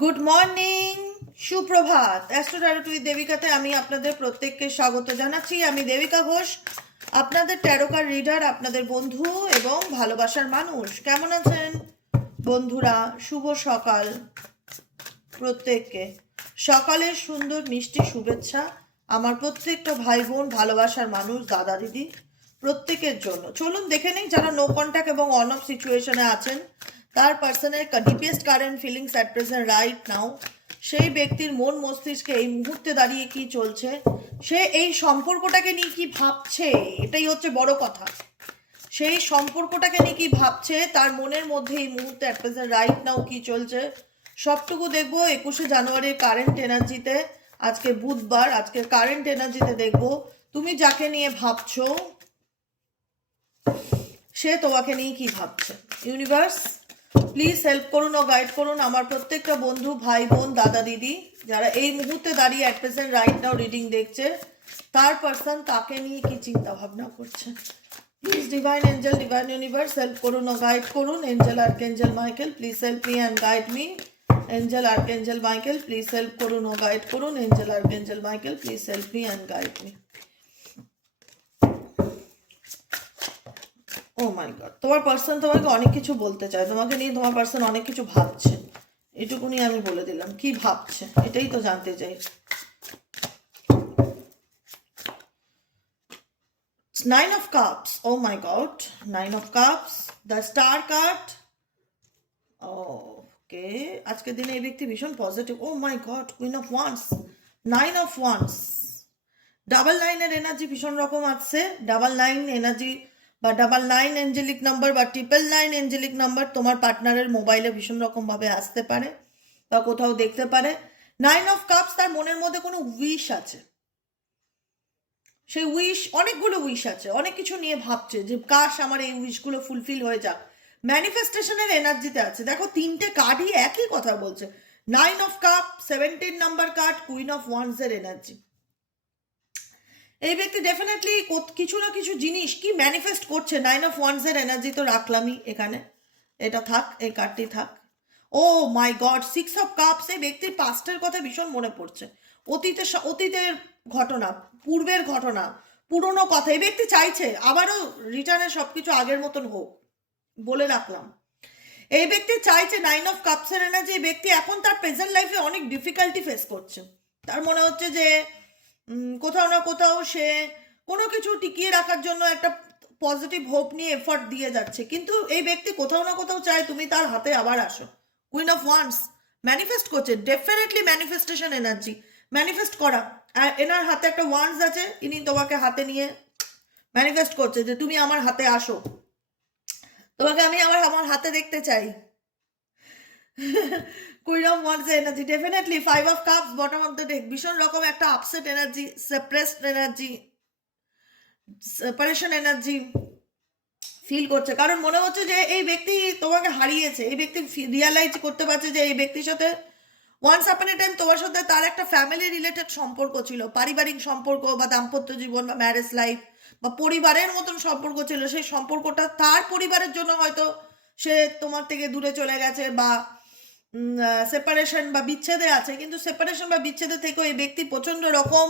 Good morning, সুপ্রভাত। Astro tarot with দেবিকাতে আমি আপনাদের প্রত্যেককে স্বাগত জানাচ্ছি। আমি দেবিকা ঘোষ, আপনাদের ট্যারোকার রিডার, আপনাদের বন্ধু এবং ভালোবাসার মানুষ। কেমন আছেন বন্ধুরা? শুভ সকাল প্রত্যেককে। সকালের সুন্দর মিষ্টি শুভেচ্ছা আমার প্রত্যেকটা ভাই বোন, ভালোবাসার মানুষ, দাদা দিদি প্রত্যেকের জন্য। চলুন দেখে নিই যারা নো কন্ট্যাক্ট এবং অন অফ সিচুয়েশনে আছেন, তার পার্সনের deepest current feelings at present right নাও। সেই ব্যক্তির মন মস্তিষ্কে এই মুহূর্তে দাঁড়িয়ে কি চলছে, সে এই সম্পর্কটাকে নিয়ে কি ভাবছে, এটাই হচ্ছে বড় কথা। সেই সম্পর্কটাকে নিয়ে কি ভাবছে, তার মনের মধ্যে এই মুহূর্তে অ্যাট প্রেজেন্ট রাইট নাও কি চলছে, সবটুকু দেখবো 21শে জানুয়ারির কারেন্ট এনার্জিতে। আজকে বুধবার, আজকে কারেন্ট এনার্জিতে দেখবো তুমি যাকে নিয়ে ভাবছো সে তোমাকে নিয়ে কি ভাবছে। ইউনিভার্স প্লিজ হেল্প করুন ও গাইড করুন আমার প্রত্যেকটা বন্ধু, ভাই বোন, দাদা দিদি যারা এই মুহূর্তে দাঁড়িয়ে at present right now reading দেখছে, তার পার্সন তাকে নিয়ে কি চিন্তা ভাবনা করছে। Please divine angel, divine universe help করুন ও গাইড করুন। Angel archangel Michael please help me and guide me. Angel archangel Michael please help করুন ও গাইড করুন। Angel archangel Michael please help me and guide me. Oh my God, তোমার person তোমাকে অনেক কিছু বলতে চায়, তোমাকে নিয়ে তোমার পার্সন অনেক কিছু ভাবছে। এটুকুনি আমি বলে দিলাম, কি ভাবছে এটাই তো জানতে চাই। 9 of Cups, oh my god, 9 of Cups, the Star card. ওকে, আজকের দিনে এই ব্যক্তি ভীষণ positive. Oh my god, queen of wands, 9 of wands, double নাইনের এনার্জি ভীষণ রকম আসছে। ডাবল নাইন এনার্জি বা ডাবল নাইন এঞ্জেলিক নাম্বার বা ট্রিপল নাইন এঞ্জেলিক নাম্বার তোমার পার্টনারের মোবাইলে ভীষণ রকমভাবে আসতে পারে বা কোথাও দেখতে পারে। 9 of কাপস, তার মনের মধ্যে কোনো উইশ আছে। সেই উইশ, অনেকগুলো উইশ আছে, অনেক কিছু নিয়ে ভাবছে যে কাশ আমার এই উইশগুলো ফুলফিল হয়ে যাক। ম্যানিফেস্টেশনের এনার্জিতে আছে। দেখো তিনটে কার্ডই একই কথা বলছে। 9 of cup, 17 number card, queen of ওয়ান্সের এনার্জি। এই ব্যক্তি ডেফিনেটলি কিছু না কিছু জিনিস কি ম্যানিফেস্ট করছে। 9 of ওয়ান্সের এনার্জি তো রাখলামই এখানে, এটা থাক, এই কার্ডটি থাক। ও মাই গড, 6 of কাপস, এই ব্যক্তির পাস্টের কথা ভীষণ মনে পড়ছে। অতীতের ঘটনা, পূর্বের ঘটনা, পুরনো কথা। এই ব্যক্তি চাইছে আবারও রিটার্নে সবকিছু আগের মতন হোক, বলে রাখলাম। এই ব্যক্তি চাইছে 9 of কাপসের এনার্জি। এই ব্যক্তি এখন তার প্রেজেন্ট লাইফে অনেক ডিফিকাল্টি ফেস করছে। তার মনে হচ্ছে যে কোথাও না কোথাও সে কোনো কিছু টিকিয়ে রাখার জন্য একটা পজিটিভ হোপ নিয়ে এফর্ট দিয়ে যাচ্ছে, কিন্তু এই ব্যক্তি কোথাও না কোথাও চায় তুমি তার হাতে আবার আসো। কুইন অফ ওয়ান্স ম্যানিফেস্ট করছে, ডেফিনেটলি ম্যানিফেস্টেশন এনার্জি, ম্যানিফেস্ট করা। আর এনার হাতে একটা ওয়ান্স আছে, ইনি তোমাকে হাতে নিয়ে ম্যানিফেস্ট করছে যে তুমি আমার হাতে আসো, তোমাকে আমি আমার হাতে দেখতে চাই। Queen of wands energy definitely. 5 of cups bottom of the deck, ভীষণ রকম একটা upset energy, separation energy, separation energy feel করছে। কারণ মনে হচ্ছে যে এই ব্যক্তি তোমাকে হারিয়েছে। এই ব্যক্তি রিয়ালাইজ করতে পারছে যে এই ব্যক্তির সাথে ওয়ান্স আপন এ টাইম তোমার সাথে তার একটা ফ্যামিলি রিলেটেড সম্পর্ক ছিল, পারিবারিক সম্পর্ক বা দাম্পত্য জীবন বা ম্যারেজ লাইফ বা পরিবারের মতন সম্পর্ক ছিল। সেই সম্পর্কটা তার পরিবারের জন্য হয়তো সে তোমার থেকে দূরে চলে গেছে বা সেপারেশন বা বিচ্ছেদে আছে, কিন্তু সেপারেশন বা বিচ্ছেদে থেকেও এই ব্যক্তি প্রচন্ড রকম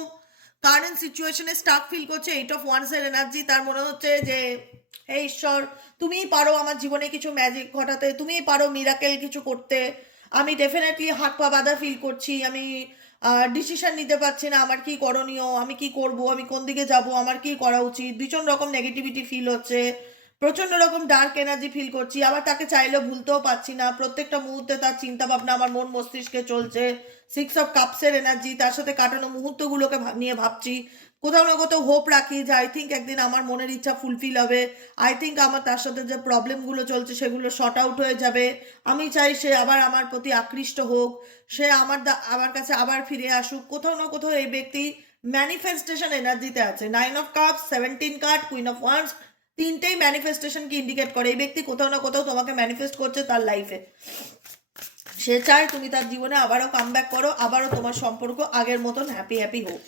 কারেন্ট সিচুয়েশনে স্টাক ফিল করছে। 8 of ওয়ান্সের এনার্জি, তার মনে হচ্ছে যে হে ঈশ্বর, তুমিই পারো আমার জীবনে কিছু ম্যাজিক ঘটাতে, তুমিই পারো মিরাকেল কিছু করতে। আমি ডেফিনেটলি হাত পা বাঁধা ফিল করছি, আমি ডিসিশন নিতে পারছি না, আমার কি করণীয়, আমি কি করব, আমি কোন দিকে যাব, আমার কি করা উচিত। ভীষণ রকম নেগেটিভিটি ফিল হচ্ছে, প্রচন্ড রকম ডার্ক এনার্জি ফিল করছি। আবার তাকে চাইলেও ভুলতেও পারছি না, প্রত্যেকটা মুহূর্তে তার চিন্তা ভাবনা আমার মন মস্তিষ্কে চলছে। 6 of কাপসের এনার্জি, তার সাথে কাটানো মুহূর্তগুলোকে নিয়ে ভাবছি। কোথাও না কোথাও হোপ রাখি যে আই থিঙ্ক একদিন আমার মনের ইচ্ছা ফুলফিল হবে। আই থিঙ্ক আমার তার সাথে যে প্রবলেমগুলো চলছে সেগুলো শর্ট আউট হয়ে যাবে। আমি চাই সে আবার আমার প্রতি আকৃষ্ট হোক, সে আমার কাছে আবার ফিরে আসুক। কোথাও না কোথাও এই ব্যক্তি ম্যানিফেস্টেশন এনার্জিতে আছে। 9 of cups, 17 card, queen of once, তিনটেই ম্যানিফেস্টেশনকে ইন্ডিকেট করে। এই ব্যক্তি কোথাও না কোথাও তোমাকে ম্যানিফেস্ট করছে তার লাইফে। সে চায় তুমি তার জীবনে আবারও কামব্যাক করো, আবারও তোমার সম্পর্ক আগের মতন হ্যাপি হোক।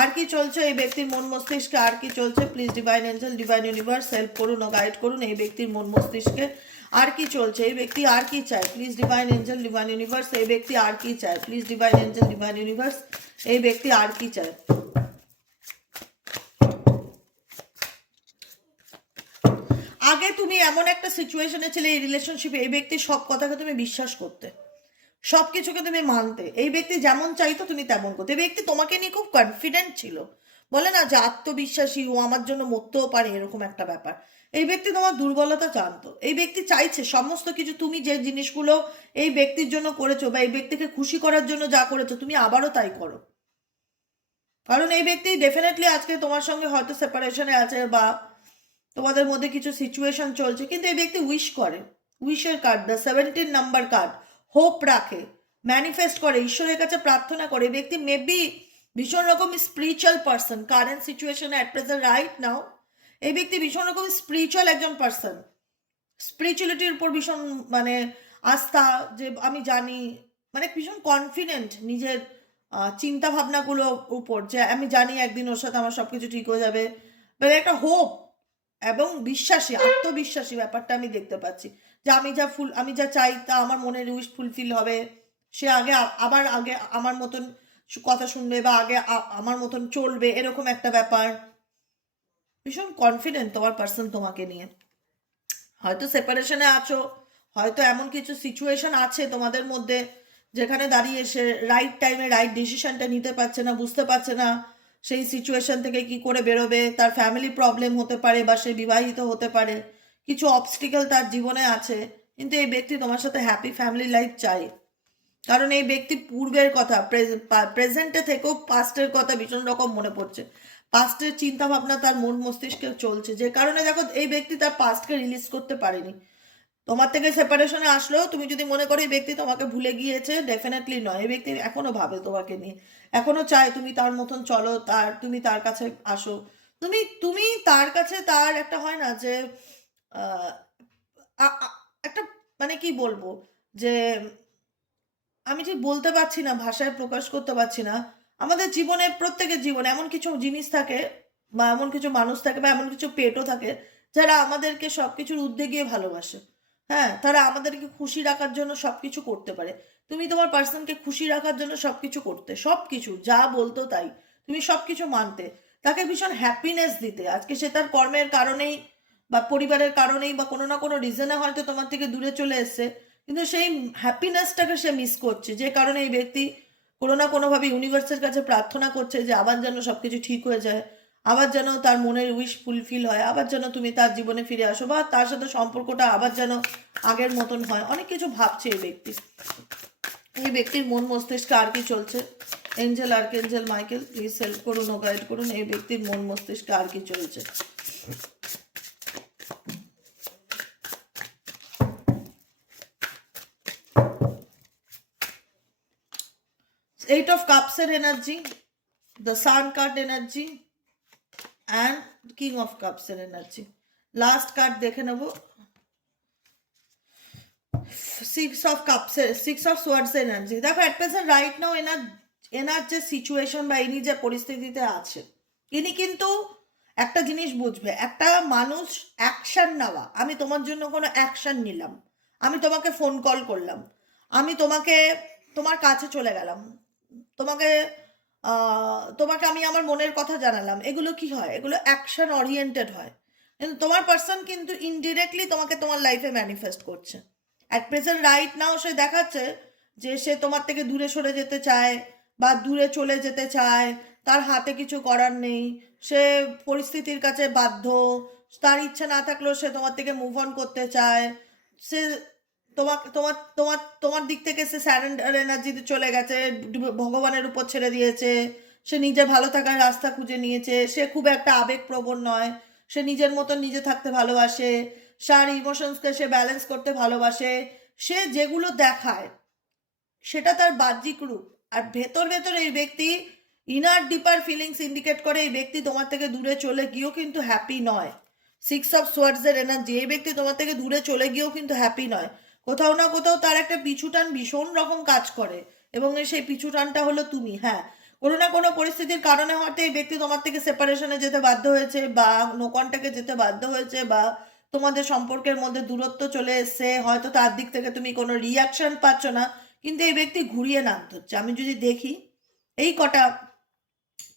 আর কি চলছে এই ব্যক্তির মন মস্তিষ্কে, আর কি চলছে? Please divine angel, divine universe help করুন ও গাইড করুন এই ব্যক্তির মন মস্তিষ্কে আর কি চলছে, এই ব্যক্তি আর কি চায়, please divine angel divine universe, এই ব্যক্তি আর কি চায়, please divine angel divine universe, এই ব্যক্তি আর কি চায়। আগে তুমি এমন একটা সিচুয়েশনে ছিলে এই রিলেশনশিপে, এই ব্যক্তির সব কথাকে তুমি বিশ্বাস করতে, সব কিছুকে তুমি মানতে, এই ব্যক্তি যেমন চাইতো তুমি তেমন করতে, এই ব্যক্তি তোমাকে নিয়ে খুব কনফিডেন্ট ছিল, বলে না যে আত্মবিশ্বাসী, ও আমার জন্য মরতেও পারে, এরকম একটা ব্যাপার। এই ব্যক্তি তোমার দুর্বলতা জানতো, এই ব্যক্তি চাইছে সমস্ত কিছু, তুমি যে জিনিসগুলো এই ব্যক্তির জন্য করেছো বা এই ব্যক্তিকে খুশি করার জন্য যা করেছো তুমি আবারও তাই করো। কারণ এই ব্যক্তি ডেফিনেটলি আজকে তোমার সঙ্গে হয়তো সেপারেশনে আছে বা তোমাদের মধ্যে কিছু সিচুয়েশন চলছে, কিন্তু এই ব্যক্তি উইশ করে, উইশের card, the 17 number card, hope রাখে, ম্যানিফেস্ট করে, ঈশ্বরের কাছে প্রার্থনা করে। এই ব্যক্তি মেবি ভীষণ রকম স্পিরিচুয়াল পার্সন, কারেন্ট সিচুয়েশনে অ্যাট প্রেজেন্ট রাইট নাও এই ব্যক্তি ভীষণ রকম স্পিরিচুয়াল একজন পার্সন, স্পিরিচুয়ালিটির উপর ভীষণ মানে আস্থা, যে আমি জানি, মানে ভীষণ কনফিডেন্ট নিজের চিন্তা ভাবনাগুলোর উপর, যে আমি জানি একদিন ওর সাথে আমার সবকিছু ঠিক হয়ে যাবে, মানে একটা হোপ এবং বিশ্বাসী, আত্মবিশ্বাসী ব্যাপারটা আমি দেখতে পাচ্ছি, যে আমি যা চাই তা আমার মনের উইশ ফুলফিল হবে। সে আগে আমার মতন কথা শুনবে বা আমার মতন চলবে, এরকম একটা ব্যাপার। ভীষণ কনফিডেন্ট তোমার পার্সন তোমাকে নিয়ে। হয়তো সেপারেশনে আছো, হয়তো এমন কিছু সিচুয়েশন আছে তোমাদের মধ্যে যেখানে দাঁড়িয়ে সে রাইট টাইমে রাইট ডিসিশনটা নিতে পারছে না, বুঝতে পারছে না সেই সিচুয়েশন থেকে কি করে বেরোবে। তার ফ্যামিলি প্রবলেম হতে পারে বা সে বিবাহিত হতে পারে, কিছু অবস্টিকেল তার জীবনে আছে, কিন্তু এই ব্যক্তি তোমার সাথে হ্যাপি ফ্যামিলি লাইফ চায়। কারণ এই ব্যক্তি পূর্বের কথা, প্রেজেন্টে থেকেও পাস্টের কথা ভীষণ রকম মনে পড়ছে, পাস্টের চিন্তা ভাবনা তার মন মস্তিষ্কে চলছে, যে কারণে দেখো এই ব্যক্তি তার পাস্টকে রিলিজ করতে পারেনি। তোমার থেকে সেপারেশনে আসলেও তুমি যদি মনে করো এই ব্যক্তি তোমাকে ভুলে গিয়েছে, ডেফিনেটলি নয়, এই ব্যক্তি এখনো ভাবে তোমাকে নিয়ে, এখনো চায় তুমি তার মতন চলো, তুমি তার কাছে আসো, তুমি তার কাছে, তার একটা হয় না যে আহ, একটা মানে কি বলবো, যে আমি ঠিক বলতে পারছি না, ভাষায় প্রকাশ করতে পারছি না। আমাদের জীবনে, প্রত্যেকের জীবনে এমন কিছু জিনিস থাকে বা এমন কিছু মানুষ থাকে বা এমন কিছু পেটও থাকে যারা আমাদেরকে সবকিছুর ঊর্ধ্বে গিয়ে ভালোবাসে। হ্যাঁ, তারা আমাদেরকে খুশি রাখার জন্য সবকিছু করতে পারে। তুমি তোমার পার্সনকে খুশি রাখার জন্য সবকিছু করতে, সবকিছু যা বলতো তাই, তুমি সবকিছু মানতে, তাকে ভীষণ হ্যাপিনেস দিতে। আজকে সে তার কর্মের কারণেই বা পরিবারের কারণেই বা কোনো না কোনো রিজনে হয়তো তোমার থেকে দূরে চলে এসছে, কিন্তু সেই হ্যাপিনেসটাকে সে মিস করছে, যে কারণে এই ব্যক্তি কোনো না কোনোভাবে ইউনিভার্সের কাছে প্রার্থনা করছে যে আবার যেন সবকিছু ঠিক হয়ে যায়, আবার যেন তার মনের উইশ ফুলফিল হয়, আবার যেন তুমি তার জীবনে ফিরে আসো বা তার সাথে সম্পর্কটা আবার যেন আগের মতন হয়। অনেক কিছু ভাবছে এই ব্যক্তি। এই ব্যক্তির মন মস্তিষ্কে আর কি চলছে, angel archangel Michael please help করুন ও গাইড করুন, এই ব্যক্তির মন মস্তিষ্কে আর কি চলছে। Eight of Cups এর energy, the Sun card energy and King of Cups এর এনার্জি। লাস্ট কার্ড দেখে নেব, সিক্স অফ সোয়ার্ডস এনার্জি। দেখো এট প্রেজেন্ট রাইট নাও এনার যে সিচুয়েশন বা ইনি যে পরিস্থিতিতে আছে, ইনি কিন্তু একটা জিনিস বুঝবে, একটা মানুষ অ্যাকশন নেওয়া, আমি তোমার জন্য কোনো অ্যাকশন নিলাম, আমি তোমাকে ফোন কল করলাম, আমি তোমার কাছে চলে গেলাম, তোমাকে তোমাকে আমি আমার মনের কথা জানালাম, এগুলো কি হয়, এগুলো অ্যাকশন ওরিয়েন্টেড হয়। কিন্তু তোমার পার্সন কিন্তু ইনডিরেক্টলি তোমাকে তোমার লাইফে ম্যানিফেস্ট করছে। অ্যাট প্রেজেন্ট রাইট নাও সে দেখাচ্ছে যে সে তোমার থেকে দূরে সরে যেতে চায় বা দূরে চলে যেতে চায়, তার হাতে কিছু করার নেই, সে পরিস্থিতির কাছে বাধ্য, তার ইচ্ছা না থাকলেও সে তোমার থেকে মুভ অন করতে চায়, সে তোমাকে তোমার তোমার তোমার দিক থেকে সে স্যারেন্ডার এনার্জিতে চলে গেছে, ভগবানের উপর ছেড়ে দিয়েছে, সে নিজে ভালো থাকার রাস্তা খুঁজে নিয়েছে, সে খুব একটা আবেগপ্রবণ নয়, সে নিজের মতন নিজে থাকতে ভালোবাসে, তার ইমোশনসকে সে ব্যালেন্স করতে ভালোবাসে, সে যেগুলো দেখায় সেটা তার বাহ্যিক রূপ, আর ভেতর ভেতর এই ব্যক্তি ইনার ডিপার ফিলিংস ইন্ডিকেট করে এই ব্যক্তি তোমার থেকে দূরে চলে গিয়েও কিন্তু হ্যাপি নয়। সিক্স অফ সোয়ার্ডসের এনার্জি, এই ব্যক্তি তোমার থেকে দূরে চলে গিয়েও কিন্তু হ্যাপি নয়, কোথাও না কোথাও তার একটা পিছুটান ভীষণ রকম কাজ করে, এবং সেই পিছুটানটা হলো তুমি। হ্যাঁ, কোনো না কোনো পরিস্থিতির কারণে হয়তো এই ব্যক্তি তোমার থেকে সেপারেশনে যেতে বাধ্য হয়েছে বা নো কন্ট্যাক্টে যেতে বাধ্য হয়েছে বা তোমাদের সম্পর্কের মধ্যে দূরত্ব চলে এসছে, হয়তো তার দিক থেকে তুমি কোনো রিয়াকশন পাচ্ছ না, কিন্তু এই ব্যক্তি ঘুরিয়ে নামতে হচ্ছে। আমি যদি দেখি এই কটা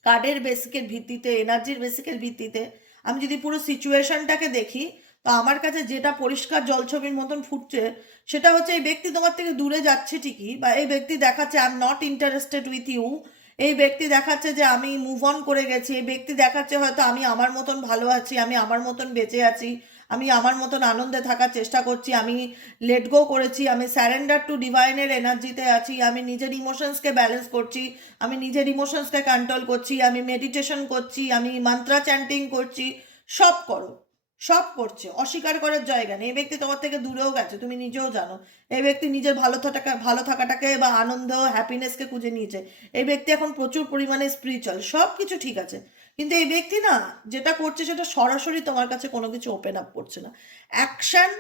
কার্ডের বেসিকের ভিত্তিতে, এনার্জির বেসিকের ভিত্তিতে আমি যদি পুরো সিচুয়েশনটাকে দেখি, তো আমার কাছে যেটা পরিষ্কার জলছবির মতন ফুটছে সেটা হচ্ছে এই ব্যক্তি তোমার থেকে দূরে যাচ্ছে ঠিকই, বা এই ব্যক্তি দেখাচ্ছে I am not interested with you, এই ব্যক্তি দেখাচ্ছে যে আমি মুভ অন করে গেছি, এই ব্যক্তি দেখাচ্ছে হয়তো আমি আমার মতন ভালো আছি, আমি আমার মতন বেঁচে আছি, আমি আমার মতন আনন্দে থাকার চেষ্টা করছি, আমি লেট গো করেছি, আমি স্যারেন্ডার টু ডিভাইনের এনার্জিতে আছি, আমি নিজের ইমোশনসকে ব্যালেন্স করছি, আমি নিজের ইমোশনসকে কন্ট্রোল করছি, আমি মেডিটেশন করছি, আমি মন্ত্রা চ্যান্টিং করছি। সব করো, সব করছে, অস্বীকার করার জায়গা নেই। এই ব্যক্তি তোমার থেকে দূরেও গেছে, তুমি নিজেও জানো। এই ব্যক্তি নিজের ভালো থাকাটাকে বা আনন্দ হ্যাপিনেসকে খুঁজে নিয়েছে। এই ব্যক্তি এখন প্রচুর পরিমাণে স্পিরিচুয়াল, সব কিছু ঠিক আছে, কিন্তু এই ব্যক্তি না যেটা করছে সেটা সরাসরি তোমার কাছে কোনো কিছু ওপেন আপ করছে না। অ্যাকশন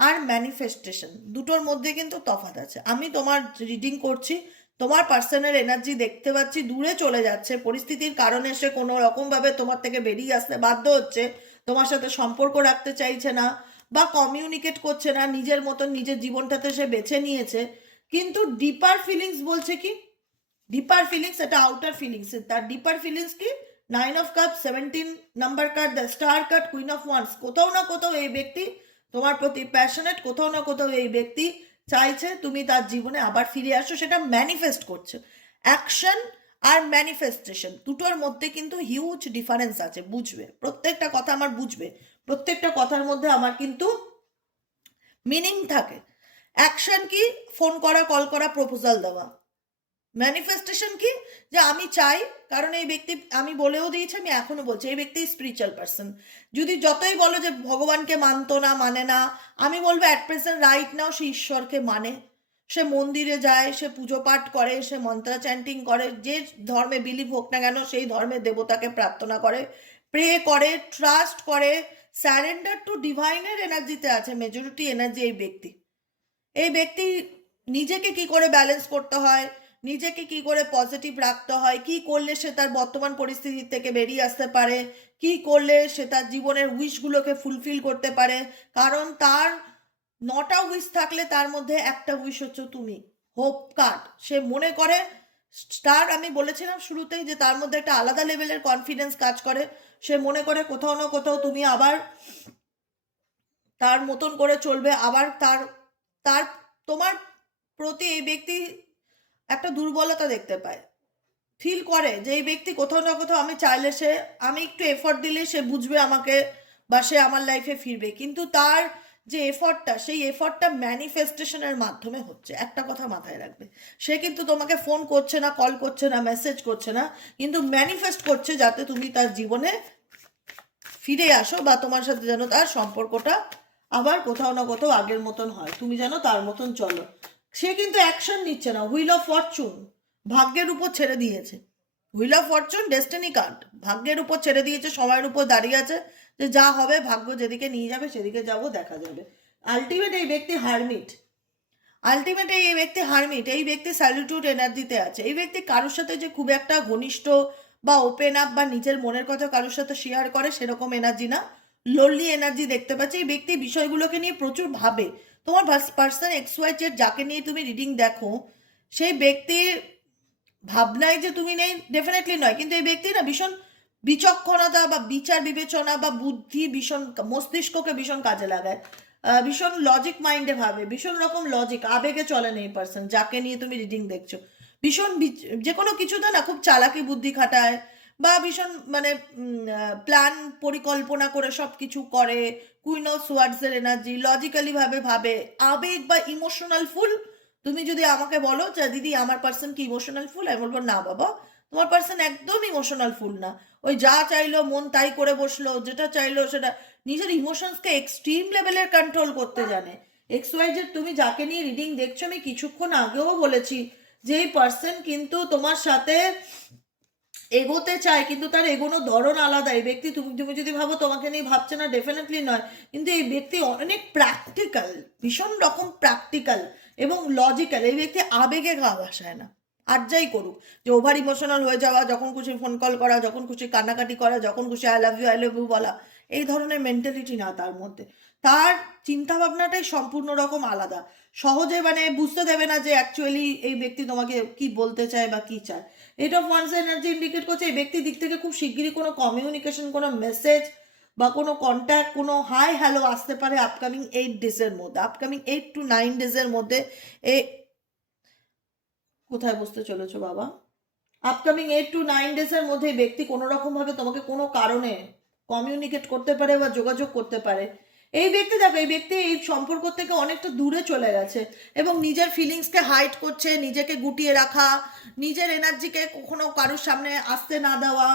আর ম্যানিফেস্টেশন দুটোর মধ্যে কিন্তু তফাৎ আছে। আমি তোমার রিডিং করছি, তোমার পার্সনের এনার্জি দেখতে পাচ্ছি দূরে চলে যাচ্ছে, পরিস্থিতির কারণে সে কোনো রকমভাবে তোমার থেকে বেরিয়ে আসতে বাধ্য হচ্ছে, তোমার সাথে সম্পর্ক রাখতে চাইছে না বা কমিউনিকেট করছে না, নিজের মতন নিজের জীবনটাতে সে বেছে নিয়েছে। কিন্তু ডিপার ফিলিংস বলছে কি, ডিপার ফিলিংস, এটা আউটার ফিলিংস, তার ডিপার ফিলিংস কি, 9 of cup, 17 number card, the star card, queen of once. কোথাও না কোথাও এই ব্যক্তি তোমার প্রতি প্যাশনেট, কোথাও না কোথাও এই ব্যক্তি চাইছে তুমি তার জীবনে আবার ফিরে আসো, সেটা ম্যানিফেস্ট করছে। অ্যাকশন আর ম্যানিফেস্টেশন দুটোর মধ্যে কিন্তু হিউজ ডিফারেন্স আছে, বুঝবে প্রত্যেকটা কথা আমার, বুঝবে প্রত্যেকটা কথার মধ্যে আমার কিন্তু মিনিং থাকে। অ্যাকশন কি, ফোন করা, কল করা, প্রপোজাল দেওয়া। ম্যানিফেস্টেশন কি, যে আমি চাই, কারণ এই ব্যক্তি, আমি বলেও দিয়েছি, আমি এখনো বলছি, এই ব্যক্তি স্পিরিচুয়াল পার্সন। যদি যতই বলো যে ভগবানকে মানতো না, মানে না, আমি বলবো অ্যাট প্রেজেন্ট রাইট নাও সে ঈশ্বরকে মানে, সে মন্দিরে যায়, সে পুজো পাঠ করে, সে মন্ত্র চ্যান্টিং করে, যে ধর্মে বিলিভ হোক না কেন সেই ধর্মের দেবতাকে প্রার্থনা করে, প্রে করে, ট্রাস্ট করে, স্যারেন্ডার টু ডিভাইনের এনার্জিতে আছে মেজরিটি এনার্জি। এই ব্যক্তি নিজেকে কি করে ব্যালেন্স করতে হয়, নিজেকে কি করে পজিটিভ রাখতে হয়, কি করলে সে তার বর্তমান পরিস্থিতি থেকে বেরিয়ে আসতে পারে, কি করলে সে তার জীবনের উইশগুলোকে ফুলফিল করতে পারে। কারণ তার 9টা উইশ থাকলে তার মধ্যে একটা উইশ হচ্ছে তুমি, হোপ কার্ড। সে মনে করে স্টার, আমি বলেছিলাম শুরুতেই যে তার মধ্যে একটা আলাদা লেভেলের কনফিডেন্স কাজ করে। সে মনে করে কোথাও না কোথাও তুমি আবার তার মতন করে চলবে, আবার তার তার তোমার প্রতি এই ব্যক্তি একটা দুর্বলতা দেখতে পায়, ফিল করে যে এই ব্যক্তি কোথাও না কোথাও আমি চাইলে সে, আমি একটু এফর্ট দিলে সে বুঝবে আমাকে বা সে আমার লাইফে ফিরবে। কিন্তু তার যে এফর্টটা, সেই এফর্টটা ম্যানিফেস্টেশনের মাধ্যমে হচ্ছে। একটা কথা মাথায় রাখবে, সে কিন্তু তোমাকে ফোন করছে না, কল করছে না, মেসেজ করছে না, কিন্তু ম্যানিফেস্ট করছে যাতে তুমি তার জীবনে ফিরে আসো বা তোমার সাথে যেন তার সম্পর্কটা আবার কোথাও না কোথাও আগের মতন হয়, তুমি যেন তার মতন চলো। সে কিন্তু অ্যাকশন নিচ্ছে না, হুইল অফ ফরচুন ভাগ্যের উপর ছেড়ে দিয়েছে। Wheel of Fortune destiny card, ভাগ্যের উপর ছেড়ে দিয়েছে, সময়ের উপর দাঁড়িয়ে আছে যে যা হবে, ভাগ্য যেদিকে নিয়ে যাবে সেদিকে যাব, দেখা যাবে। আলটিমেট এই ব্যক্তি হারমিট, এই ব্যক্তি স্যালিটিউড এনার্জিতে আছে। এই ব্যক্তি কারোর সাথে যে খুব একটা ঘনিষ্ঠ বা ওপেন আপ বা নিজের মনের কথা কারোর সাথে শেয়ার করে সেরকম এনার্জি না, লোনলি এনার্জি দেখতে পাচ্ছি। এই ব্যক্তি বিষয়গুলোকে নিয়ে প্রচুর ভাবে। তোমার পার্সন XYZ যাকে নিয়ে তুমি রিডিং দেখো, সেই ব্যক্তির ভাবনায় যে তুমি নেই ডেফিনেটলি নয়, কিন্তু এই ব্যক্তি না ভীষণ বিচক্ষণতা বা বিচার বিবেচনা বা বুদ্ধি, ভীষণ মস্তিষ্ককে ভীষণ কাজে লাগায়, ভীষণ লজিক মাইন্ডে ভাবে, ভীষণ রকম লজিক, আবেগে চলে না এই পার্সন যাকে নিয়ে তুমি রিডিং দেখছো। ভীষণ যে কোনো কিছুতে না খুব চালাকি বুদ্ধি খাটায়, বা ভীষণ মানে প্ল্যান পরিকল্পনা করে সব কিছু করে। কুইন অফ সোয়ার্ডসের এনার্জি, লজিক্যালি ভাবে ভাবে, আবেগ বা ইমোশনাল ফুল। তুমি যদি আমাকে বলো যে দিদি আমার পার্সন কি ইমোশনাল ফুল, আমি বলবো না বাবা, তোমার পার্সন একদম ইমোশনাল ফুল না। ওই যা চাইলো মন তাই করে বসলো, যেটা চাইলো সেটা, নিজের ইমোশনসকে এক্সট্রিম লেভেলের কন্ট্রোল করতে জানে। XYZ তুমি যাকে নিয়ে রিডিং দেখছো, আমি কিছুক্ষণ আগেও বলেছি যে এই পার্সন কিন্তু তোমার সাথে এগোতে চায়, কিন্তু তার এগোনোর ধরন আলাদা। এই ব্যক্তি, তুমি যদি ভাবো তোমাকে নিয়ে ভাবছে না, ডেফিনেটলি নয়, কিন্তু এই ব্যক্তি অনেক প্র্যাকটিক্যাল, ভীষণ রকম প্র্যাকটিক্যাল এবং লজিক্যাল। এই ব্যক্তি আবেগে গা ভাসায় না, আর যাই করুক, যে ওভার ইমোশনাল হয়ে যাওয়া, যখন খুশি ফোন কল করা, যখন খুশি কান্নাকাটি করা, যখন খুশি আই লাভ ইউ বলা, এই ধরনের মেন্টালিটি না তার মধ্যে। তার চিন্তা ভাবনাটাই সম্পূর্ণ রকম আলাদা। সহজে মানে বুঝতে দেবে না যে অ্যাকচুয়ালি এই ব্যক্তি তোমাকে কি বলতে চায় বা কি চায়। Eight of wands energy indicate করছে এই ব্যক্তির দিক থেকে খুব শিগগিরই কোনো কমিউনিকেশন, কোনো মেসেজ বা কোনো কন্ট্যাক্ট, কোনো হাই হ্যালো আসতে পারে আপকামিং 8 ডেজের মধ্যে, আপকামিং 8 to 9 ডেজের মধ্যে। এ কোথায় বসতে চলেছো বাবা? আপকামিং 8 to 9 ডেজের মধ্যে এই ব্যক্তি কোনো রকমভাবে তোমাকে কোনো কারণে কমিউনিকেট করতে পারে বা যোগাযোগ করতে পারে। এই ব্যক্তি দেখো, এই ব্যক্তি এই সম্পর্ক থেকে অনেকটা দূরে চলে গেছে এবং নিজের ফিলিংসকে হাইড করছে, নিজেকে গুটিয়ে রাখা, নিজের এনার্জিকে কখনো কারোর সামনে আসতে না দেওয়া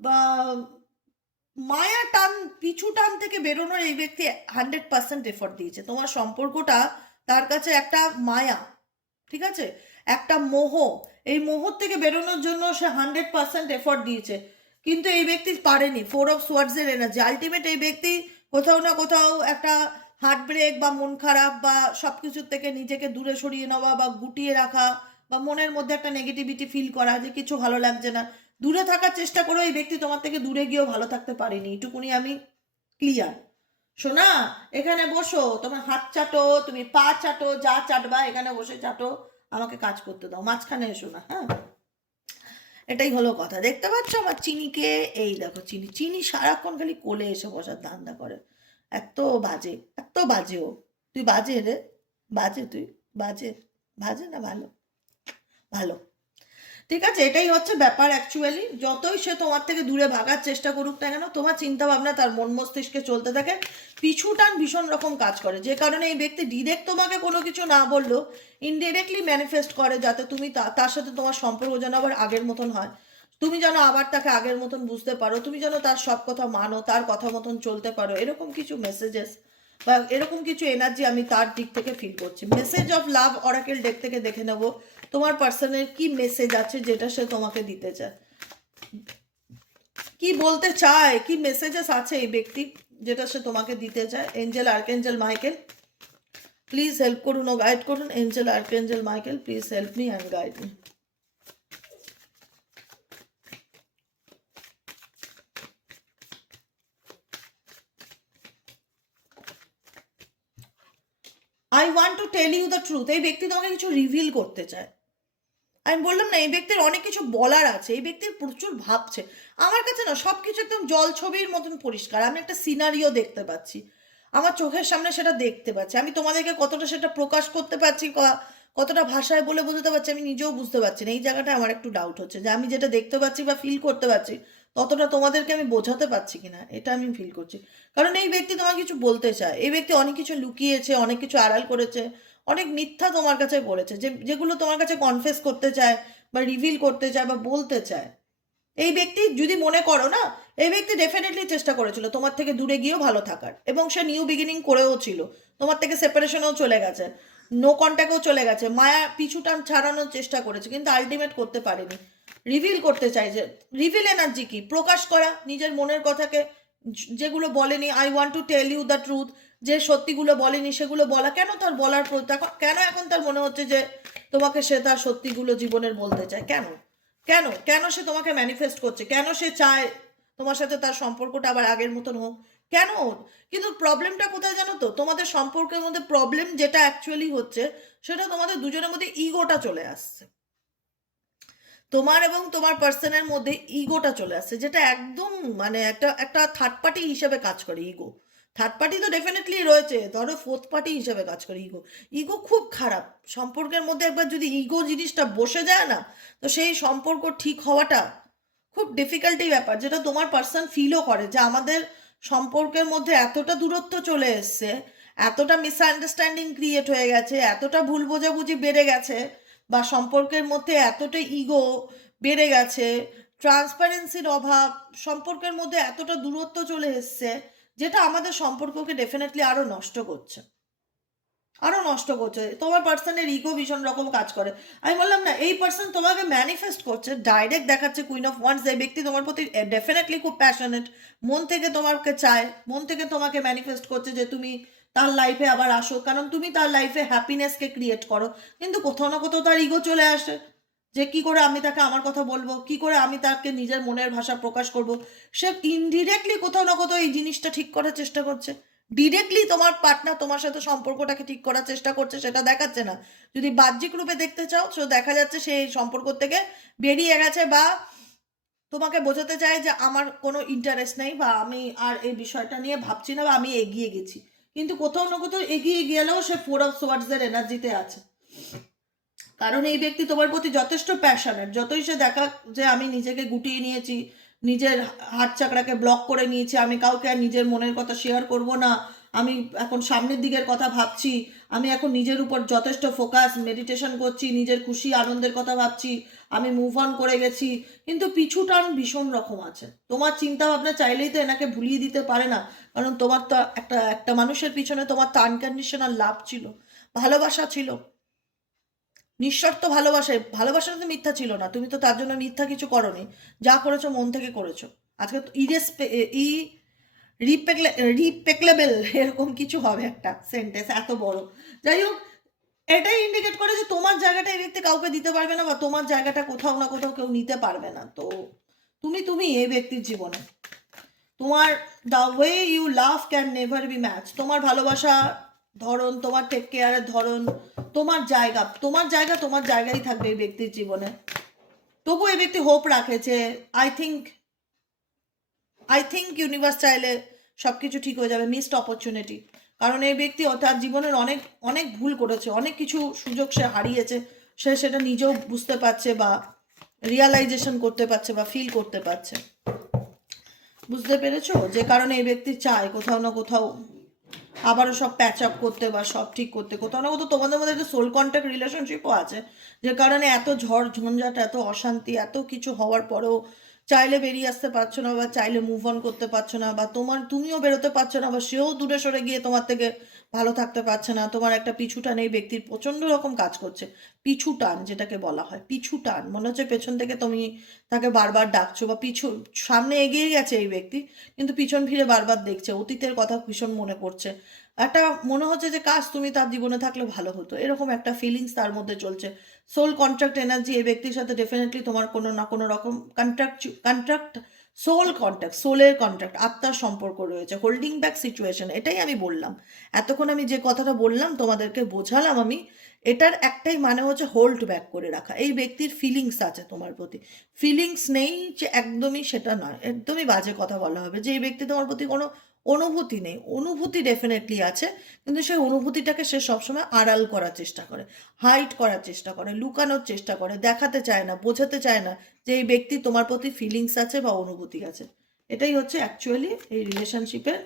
বা মায়া টান, পিছু টান থেকে বেরোনোর এই ব্যক্তি 100% এফর্ট দিয়েছে। তোমার সম্পর্কটা তার কাছে একটা মায়া, ঠিক আছে, একটা মোহ। এই মোহ থেকে বেরোনোর জন্য সে 100% এফর্ট দিয়েছে, কিন্তু এই ব্যক্তি পারেনি। 4 অফ সোয়ার্ডসের এনার্জি, আলটিমেট এই ব্যক্তি কোথাও না কোথাও একটা হার্ট ব্রেক বা মন খারাপ বা সব কিছুর থেকে নিজেকে দূরে সরিয়ে নেওয়া বা গুটিয়ে রাখা বা মনের মধ্যে একটা নেগেটিভিটি ফিল করা যে কিছু ভালো লাগছে না, দূরে থাকার চেষ্টা করেও এই ব্যক্তি তোমার থেকে দূরে গিয়েও ভালো থাকতে পারেনি। এটুকুনি আমি ক্লিয়ার। শোনা, এখানে বসো, তোমার হাত চাটো, তুমি পা চাটো, যা চাটবা এখানে বসে চাটো, আমাকে কাজ করতে দাও, মাঝখানে এসো না। হ্যাঁ, এটাই হলো কথা। দেখতে পাচ্ছ আমার চিনিকে? এই দেখো চিনি, চিনি সারাক্ষণ খালি কোলে এসে বসার ধান্দা করে। এত বাজে, এত বাজে ও। তুই বাজে রে, বাজে তুই, বাজে। বাজে না ভালো? ভালো, ঠিক আছে। এটাই হচ্ছে ব্যাপার। অ্যাকচুয়ালি যতই সে তোমার থেকে দূরে ভাগার চেষ্টা করুক না কেন, তোমার চিন্তা ভাবনা তার মন মস্তিষ্কে চলতে থাকে, পিছু টান ভীষণ রকম কাজ করে। যে কারণে এই ব্যক্তি ডিরেক্ট তোমাকে কোনো কিছু না বললেও ইনডিরেক্টলি ম্যানিফেস্ট করে যাতে তুমি তার সাথে তোমার সম্পর্ক যেন আবার আগের মতন হয়, তুমি যেন আবার তাকে আগের মতন বুঝতে পারো, তুমি যেন তার সব কথা মানো, তার কথা মতন চলতে পারো। এরকম কিছু মেসেজেস বা এরকম কিছু এনার্জি আমি তার দিক থেকে ফিল করছি। Message of love oracle deck থেকে দেখে নেব তোমার পার্সনের কি মেসেজ আছে যেটা সে তোমাকে দিতে চায়, কি বলতে চায়, কি মেসেজেস আছে এই ব্যক্তি যেটা সে তোমাকে দিতে চায়। Angel archangel Michael please help করুন ও গাইড করুন। Angel archangel Michael please help me and guide me. I want to tell you the truth. এই ব্যক্তি তোমাকে কিছু রিভিল করতে চায়। আমি বললাম না, এই ব্যক্তির অনেক কিছু বলার আছে, এই ব্যক্তির প্রচুর ভাবছে। আমার কাছে না সব কিছু একদম জল ছবির মতন পরিষ্কার। আমি একটা সিনারিও দেখতে পাচ্ছি, আমার চোখের সামনে সেটা দেখতে পাচ্ছি। আমি তোমাদেরকে কতটা সেটা প্রকাশ করতে পারছি, কতটা ভাষায় বলে বোঝাতে পারছি আমি নিজেও বুঝতে পারছি না। এই জায়গাটা আমার একটু ডাউট হচ্ছে যে আমি যেটা দেখতে পাচ্ছি বা ফিল করতে পারছি ততটা তোমাদেরকে আমি বোঝাতে পারছি কিনা, এটা আমি ফিল করছি। কারণ এই ব্যক্তি তোমাকে কিছু বলতে চায়, এই ব্যক্তি অনেক কিছু লুকিয়েছে, অনেক কিছু আড়াল করেছে, অনেক মিথ্যা তোমার কাছে বলেছে, যেগুলো তোমার কাছে কনফেস করতে চায় বা রিভিল করতে চায় বা বলতে চায়। এই ব্যক্তি যদি মনে করো না, এই ব্যক্তি ডেফিনেটলি চেষ্টা করেছিল তোমার থেকে দূরে গিয়েও ভালো থাকার, এবং সে নিউ বিগিনিং করেও ছিল, তোমার থেকে সেপারেশনেও চলে গেছে, নো কন্ট্যাক্টেও চলে গেছে, মায়া পিছুটান ছাড়ানোর চেষ্টা করেছে, কিন্তু আলটিমেট করতে পারেনি। রিভিল করতে চাই যে, রিভিল এনার্জি কি? প্রকাশ করা নিজের মনের কথাকে, যেগুলো বলেনি। I want to tell you the truth, যে সত্যিগুলো বলেনি সেগুলো বলা। কেন তার বলার কেন এখন তার মনে হচ্ছে যে তোমাকে সে তার সত্যিগুলো জীবনের বলতে চায়? কেন কেন কেন সে তোমাকে ম্যানিফেস্ট করছে? কেন সে চায় তোমার সাথে তার সম্পর্কটা আবার আগের মতন হোক? কেন? কিন্তু প্রবলেমটা কোথায় জানো তো? তোমাদের সম্পর্কের মধ্যে প্রবলেম যেটা অ্যাকচুয়ালি হচ্ছে, সেটা তোমাদের দুজনের মধ্যে ইগোটা চলে আসছে। তোমার এবং তোমার পার্সনের মধ্যে ইগোটা চলে আসছে, যেটা একদম মানে একটা একটা থার্ড পার্টি হিসেবে কাজ করে ইগো। থার্ড পার্টি তো ডেফিনেটলি রয়েছে, ধরো ফোর্থ পার্টি হিসেবে কাজ করে ইগো। ইগো খুব খারাপ। সম্পর্কের মধ্যে একবার যদি ইগো জিনিসটা বসে যায় না, তো সেই সম্পর্ক ঠিক হওয়াটা খুব ডিফিকাল্টি ব্যাপার, যেটা তোমার পার্সন ফিলও করে যে আমাদের সম্পর্কের মধ্যে এতটা দূরত্ব চলে এসছে, এতটা মিসআন্ডারস্ট্যান্ডিং ক্রিয়েট হয়ে গেছে, এতটা ভুল বোঝাবুঝি বেড়ে গেছে, বা সম্পর্কের মধ্যে এতটা ইগো বেড়ে গেছে, ট্রান্সপারেন্সির অভাব, সম্পর্কের মধ্যে এতটা দূরত্ব চলে এসছে, যেটা আমাদের সম্পর্ককে ডেফিনেটলি আরো নষ্ট করছে, আরো নষ্ট করছে। তোমার পার্সনের ইগো ভীষণ রকম কাজ করে। আমি বললাম না, এই পার্সন তোমাকে ম্যানিফেস্ট করছে, ডাইরেক্ট দেখাচ্ছে কুইন অফ ওয়ান্স। যে ব্যক্তি তোমার প্রতি ডেফিনেটলি খুব প্যাশনেট, মন থেকে তোমাকে চায়, মন থেকে তোমাকে ম্যানিফেস্ট করছে যে তুমি তার লাইফে আবার আসো, কারণ তুমি তার লাইফে হ্যাপিনেসকে ক্রিয়েট করো। কিন্তু কোথাও না কোথাও তার ইগো চলে আসে যে কি করে আমি তাকে আমার কথা বলবো, কি করে আমি তাকে নিজের মনের ভাষা প্রকাশ করব। সে ইনডিরেক্টলি কোথাও না কোথাও এই জিনিসটা ঠিক করার চেষ্টা করছে। ডিরেক্টলি তোমার পার্টনার তোমার সাথে সম্পর্কটাকে ঠিক করার চেষ্টা করছে সেটা দেখাচ্ছে না। যদি বাহ্যিক রূপে দেখতে চাও তো দেখা যাচ্ছে সেই সম্পর্ক থেকে বেরিয়ে গেছে, বা তোমাকে বোঝাতে চায় যে আমার কোনো ইন্টারেস্ট নেই, বা আমি আর এই বিষয়টা নিয়ে ভাবছি না, বা আমি এগিয়ে গেছি। কিন্তু কোথাও না কোথাও এগিয়ে গেলেও সে 4 অফ সোয়ার্ডসের এনার্জিতে আছে। কারণ এই ব্যক্তি তোমার প্রতি যথেষ্ট প্যাশনেট। যতই সে দেখা যে আমি নিজেকে গুটিয়ে নিয়েছি, নিজের হাত চাকরাকে ব্লক করে নিয়েছি, আমি কাউকে আর নিজের মনের কথা শেয়ার করব না, আমি এখন সামনের দিকের কথা ভাবছি, আমি এখন নিজের উপর যথেষ্ট ফোকাস, মেডিটেশন করছি, নিজের খুশি আনন্দের কথা ভাবছি, আমি মুভ অন করে গেছি, কিন্তু পিছু টান ভীষণ রকম আছে। তোমার চিন্তা ভাবনা চাইলেই তো এনাকে ভুলিয়ে দিতে পারে না। কারণ তোমার তো একটা একটা মানুষের পিছনে তোমার তো আনকন্ডিশনাল লাভ ছিল, ভালোবাসা ছিল, নিঃশর্ত ভালোবাসা। ভালোবাসা তো মিথ্যা ছিল না, তুমি তো তার জন্য মিথ্যা কিছু করোনি, যা করেছো মন থেকে করেছো। আজকে তো ই রিপেকলেবেল এরকম কিছু হবে একটা সেন্টেন্স এত বড়। যাই হোক, এটাই ইন্ডিকেট করে যে তোমার জায়গাটা এই ব্যক্তি কাউকে দিতে পারবে না, বা তোমার জায়গাটা কোথাও না কোথাও কেউ নিতে পারবে না। তো তুমি এই ব্যক্তির জীবনে, তোমার the way you love can never be match. তোমার ভালোবাসা ধরন, তোমার টেক কেয়ারের ধরন, তোমার জায়গায় থাকবে এই ব্যক্তির জীবনে। তবু এই ব্যক্তি হোপ রাখে যে আই থিঙ্ক ইউনিভার্স চাইলে সব কিছু ঠিক হয়ে যাবে। Missed opportunity. কারণ এই ব্যক্তি তার জীবনের অনেক অনেক ভুল করেছে, অনেক কিছু সুযোগ সে হারিয়েছে, সে সেটা নিজেও বুঝতে পারছে, বা রিয়ালাইজেশন করতে পারছে, বা ফিল করতে পারছে। বুঝতে পেরেছো? যে কারণে এই ব্যক্তি চায় কোথাও না কোথাও আবারও সব প্যাচ আপ করতে, বা সব ঠিক করতে। কোথাও না কোথাও তোমাদের মধ্যে একটা সোল কন্ট্যাক্ট রিলেশনশিপও আছে, যে কারণে এত ঝড় ঝঞ্ঝাট, এত অশান্তি, এত কিছু হওয়ার পরেও চাইলে বেরিয়ে আসতে পারছো না, বা চাইলে মুভ অন করতে পারছো না, বা তুমিও বেরোতে পারছো না, বা সেও দূরে সরে গিয়ে তোমার থেকে ভালো থাকতে পারছে না। তোমার একটা পিছু টান এই ব্যক্তির প্রচন্ড রকম কাজ করছে। পিছু টান যেটাকে বলা হয়, পিছু টান মনে হচ্ছে পেছন থেকে তুমি তাকে বারবার ডাকছো, বা সামনে এগিয়ে গেছে এই ব্যক্তি, কিন্তু পিছন ফিরে বারবার দেখছে, অতীতের কথা ভীষণ মনে পড়ছে। একটা মনে হচ্ছে যে কাশ তুমি তার জীবনে থাকলে ভালো হতো, এরকম একটা ফিলিংস তার মধ্যে চলছে। সোল কন্ট্রাক্ট এনার্জি এই ব্যক্তির সাথে ডেফিনেটলি তোমার কোনো না কোনো রকম কন্ট্রাক্ট, সোল কন্ট্যাক্ট, সোলের কন্ট্রাক্ট, আত্মার সম্পর্ক রয়েছে। হোল্ডিং ব্যাক সিচুয়েশন, এটাই আমি বললাম এতক্ষণ। আমি যে কথাটা বললাম তোমাদেরকে বোঝালাম আমি, এটার একটাই মানে হচ্ছে হোল্ড ব্যাক করে রাখা। এই ব্যক্তির ফিলিংস আছে তোমার প্রতি, ফিলিংস নেই যে একদমই সেটা নয়, একদমই বাজে কথা বলা হবে যে এই ব্যক্তি তোমার প্রতি কোনো অনুভূতি নেই। অনুভূতি ডেফিনেটলি আছে, কিন্তু সেই অনুভূতিটাকে সে সবসময় আড়াল করার চেষ্টা করে, হাইড করার চেষ্টা করে, লুকানোর চেষ্টা করে, দেখাতে চায় না, বোঝাতে চায় না যে এই ব্যক্তি তোমার প্রতি ফিলিংস আছে বা অনুভূতি আছে। এটাই হচ্ছে অ্যাকচুয়ালি এই রিলেশনশিপের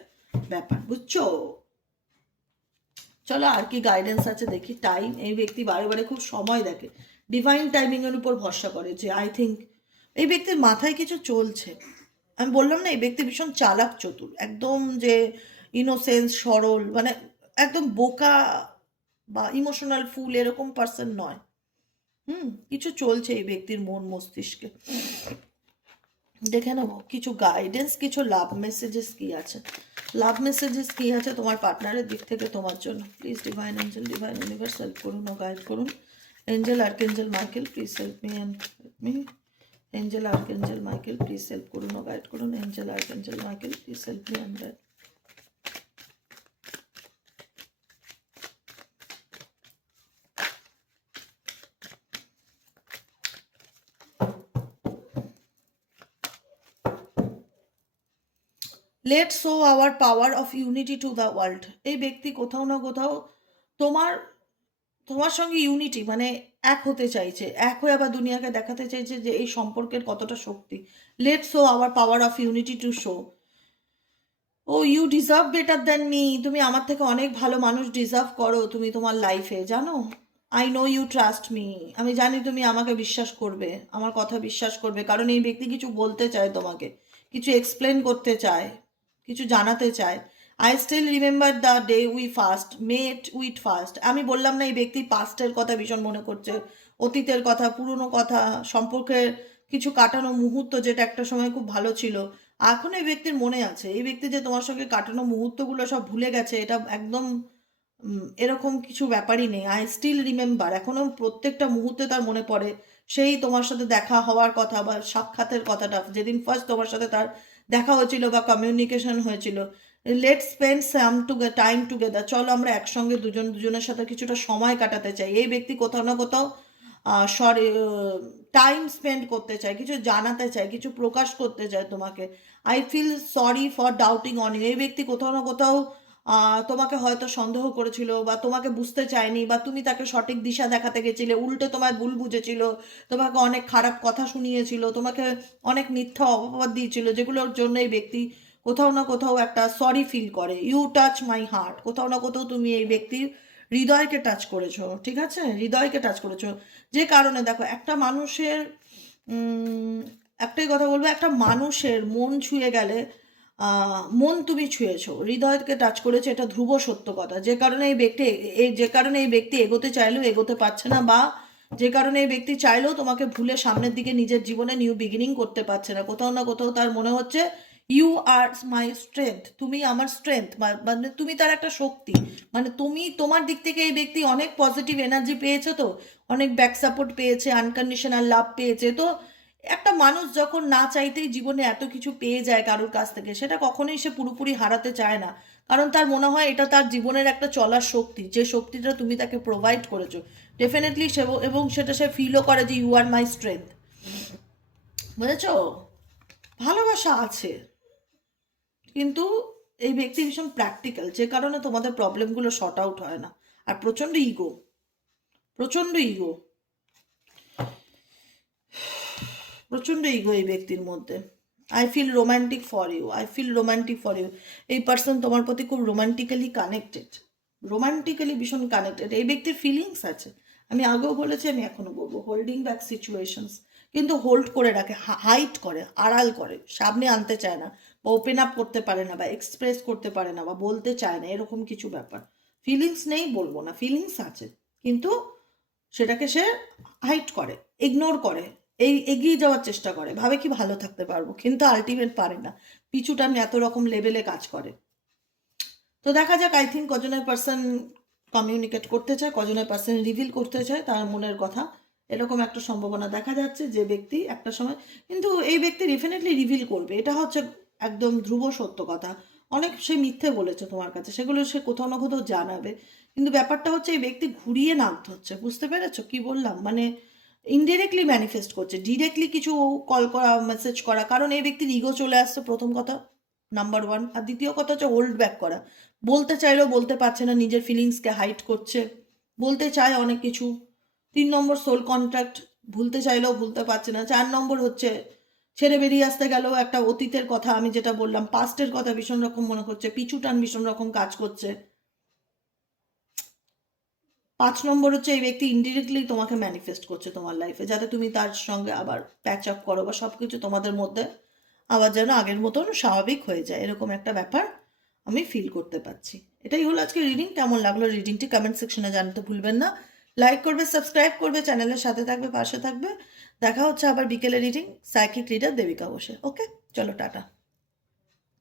ব্যাপার, বুঝছো? চলো আর কি গাইডেন্স আছে দেখি। টাইম, এই ব্যক্তি বারে বারে খুব সময় দেখে, ডিভাইন টাইমিংয়ের উপর ভরসা করে, যে আই থিঙ্ক এই ব্যক্তির মাথায় কিছু চলছে। আমি বললাম না এই ব্যক্তি ভীষণ চালাক চতুর, একদম যে ইনোসেন্স সরল, মানে একদম বোকা বা ইমোশনাল ফুল এরকম পার্সন নয়। কিছু চলছে এই ব্যক্তির মন মস্তিষ্কে। দেখে নেবো কিছু গাইডেন্স, কিছু লাভ মেসেজেস কি আছে। লাভ মেসেজেস কি আছে তোমার পার্টনারের দিক থেকে তোমার জন্য। Please divine angel, divine universe help করুন ও গাইড করুন। Angel archangel Michael please help me and help me. Angel archangel Michael please help করুন ও গাইড করুন। Angel archangel Michael please help me and guide. Let show our power of unity to the world. এই ব্যক্তি কোথাও না কোথাও তোমার তোমার সঙ্গে ইউনিটি মানে এক হতে চাইছে, এক হয়ে আবার দুনিয়াকে দেখাতে চাইছে যে এই সম্পর্কের কতটা শক্তি। Let show our power of unity to show ও you deserve better than me. তুমি আমার থেকে অনেক ভালো মানুষ ডিজার্ভ করো তুমি তোমার লাইফে, জানো। I know you trust me. আমি জানি তুমি আমাকে বিশ্বাস করবে, আমার কথা বিশ্বাস করবে, কারণ এই ব্যক্তি কিছু বলতে চায় তোমাকে, কিছু এক্সপ্লেন করতে চায়, কিছু জানাতে চায়। I still remember the day we first met with first. আমি বললাম না এই ব্যক্তি পাস্টের কথা ভীষণ মনে করছে, অতীতের কথা, পুরনো কথা, সম্পর্কের কিছু কাটানো মুহূর্ত যেটা একটা সময় খুব ভালো ছিল, এখন এই ব্যক্তির মনে আছে। এই ব্যক্তি যে তোমার সঙ্গে কাটানো মুহূর্তগুলো সব ভুলে গেছে এটা একদম এরকম কিছু ব্যাপারই নেই। আই স্টিল রিমেম্বার, এখনো প্রত্যেকটা মুহূর্তে তার মনে পড়ে সেই তোমার সাথে দেখা হওয়ার কথা বা সাক্ষাতের কথাটা, যেদিন ফার্স্ট তোমার সাথে তার দেখা হয়েছিল বা কমিউনিকেশন হয়েছিল। Let spend some time together, চলো আমরা একসঙ্গে দুজনের সাথে কিছুটা সময় কাটাতে চাই। এই ব্যক্তি কোথাও না কোথাও সরি টাইম স্পেন্ড করতে চায়, কিছু জানাতে চায়, কিছু প্রকাশ করতে চায় তোমাকে। I feel sorry for doubting on you, এই ব্যক্তি কোথাও না কোথাও তোমাকে হয়তো সন্দেহ করেছিল বা তোমাকে বুঝতে চায়নি, বা তুমি তাকে সঠিক দিশা দেখাতে গেছিলে, উল্টে তোমায় ভুল বুঝেছিল, তোমাকে অনেক খারাপ কথা শুনিয়েছিল, তোমাকে অনেক মিথ্যা অপবাদ দিয়েছিল, যেগুলোর জন্য এই ব্যক্তি কোথাও না কোথাও একটা সরি ফিল করে। ইউ টাচ মাই হার্ট, কোথাও না কোথাও তুমি এই ব্যক্তির হৃদয়কে টাচ করেছো, ঠিক আছে, হৃদয়কে টাচ করেছো। যে কারণে দেখো একটা মানুষের একটাই কথা বলবো, একটা মানুষের মন ছুঁয়ে গেলে মন তুমি ছুঁয়েছো, হৃদয়কে টাচ করেছো, এটা ধ্রুব সত্য কথা। যে কারণে এই ব্যক্তি এগোতে চাইলেও এগোতে পারছে না, বা যে কারণে এই ব্যক্তি চাইলেও তোমাকে ভুলে সামনের দিকে নিজের জীবনে নিউ বিগিনিং করতে পারছে না। কোথাও না কোথাও তার মনে হচ্ছে ইউ আর মাই স্ট্রেংথ, তুমি আমার স্ট্রেংথ, মানে তুমি তার একটা শক্তি, মানে তুমি তোমার দিক থেকে এই ব্যক্তি অনেক পজিটিভ এনার্জি পেয়েছে, তো অনেক ব্যাক সাপোর্ট পেয়েছে, আনকন্ডিশনাল লাভ পেয়েছে। তো একটা মানুষ যখন না চাইতেই জীবনে এত কিছু পেয়ে যায় কারোর কাছ থেকে, সেটা কখনোই সে পুরোপুরি হারাতে চায় না, কারণ তার মনে হয় এটা তার জীবনের একটা চলার শক্তি, যে শক্তিটা তুমি তাকে প্রোভাইড করেছো। ডেফিনেটলি সে, এবং সেটা সে ফিলও করে যে ইউ আর মাই স্ট্রেংথ, বুঝেছো? ভালোবাসা আছে, কিন্তু এই ব্যক্তি ভীষণ প্র্যাকটিক্যাল, যে কারণে তোমাদের প্রবলেমগুলো শর্ট আউট হয় না। আর প্রচণ্ড ইগো, প্রচণ্ড ইগো, প্রচণ্ড ইগো এই ব্যক্তির মধ্যে। I feel romantic for you, I feel romantic for you, এই পার্সন তোমার প্রতি খুব রোম্যান্টিক্যালি কানেক্টেড, রোম্যান্টিক্যালি ভীষণ কানেক্টেড। এই ব্যক্তির ফিলিংস আছে, আমি আগেও বলেছি, আমি এখনো বলবো, হোল্ডিং ব্যাক সিচুয়েশনস, কিন্তু হোল্ড করে রাখে, হাইট করে, আড়াল করে, সামনে আনতে চায় না, বা ওপেন আপ করতে পারে না, বা এক্সপ্রেস করতে পারে না, বা বলতে চায় না, এরকম কিছু ব্যাপার। ফিলিংস নেই বলবো না, ফিলিংস আছে, কিন্তু সেটাকে সে হাইট করে, ইগনোর করে, এগিয়ে যাওয়ার চেষ্টা করে, ভাবে কি ভালো থাকতে পারবো, কিন্তু আলটিমেট পারে না, পিছুটা এত রকম লেভেলে কাজ করে। তো দেখা যাক, আই থিঙ্ক কজনের পার্সন কমিউনিকেট করতে চায়, কজনের পার্সন রিভিল করতে চায় তার মনের কথা, এরকম একটা সম্ভাবনা দেখা যাচ্ছে যে ব্যক্তি একটা সময়, কিন্তু এই ব্যক্তি ডেফিনেটলি রিভিল করবে, এটা হচ্ছে একদম ধ্রুব সত্য কথা। অনেক সে মিথ্যে বলেছে তোমার কাছে, সেগুলো সে কোথাও না কোথাও জানাবে, কিন্তু ব্যাপারটা হচ্ছে এই ব্যক্তি ঘুরিয়ে নামতে হচ্ছে, বুঝতে পেরেছো কি বললাম? মানে ইনডিরেক্টলি ম্যানিফেস্ট করছে, ডিরেক্টলি কিছু কল করা, মেসেজ করা, কারণ এই ব্যক্তির ইগো চলে আসছে, প্রথম কথা, নাম্বার ওয়ান। আর দ্বিতীয় কথা হচ্ছে হোল্ড ব্যাক করা, বলতে চাইলেও বলতে পারছে না, নিজের ফিলিংসকে হাইড করছে, বলতে চায় অনেক কিছু। 3 নম্বর সোল কন্ট্রাক্ট, ভুলতে চাইলেও ভুলতে পারছে না। 4 নম্বর হচ্ছে ছেড়ে বেরিয়ে আসতে গেলেও একটা অতীতের কথা, আমি যেটা বললাম, পাস্টের কথা ভীষণ রকম মনে করছে, পিছু টান ভীষণ রকম কাজ করছে। 5 নম্বর হচ্ছে এই ব্যক্তি ইনডিরেক্টলি তোমাকে ম্যানিফেস্ট করছে তোমার লাইফে, যাতে তুমি তার সঙ্গে আবার প্যাচ আপ করো, বা সব কিছু তোমাদের মধ্যে আবার যেন আগের মতন স্বাভাবিক হয়ে যায়, এরকম একটা ব্যাপার আমি ফিল করতে পারছি। এটাই হলো আজকে রিডিং। কেমন লাগলো রিডিংটি কমেন্ট সেকশনে জানতে ভুলবেন না। লাইক করবে, সাবস্ক্রাইব করবে, চ্যানেলের সাথে থাকবে, পাশে থাকবে। দেখা হচ্ছে আবার বিকেলে রিডিং, সাইকিক রিডার দেবিকা বসে। ওকে, চলো টাটা।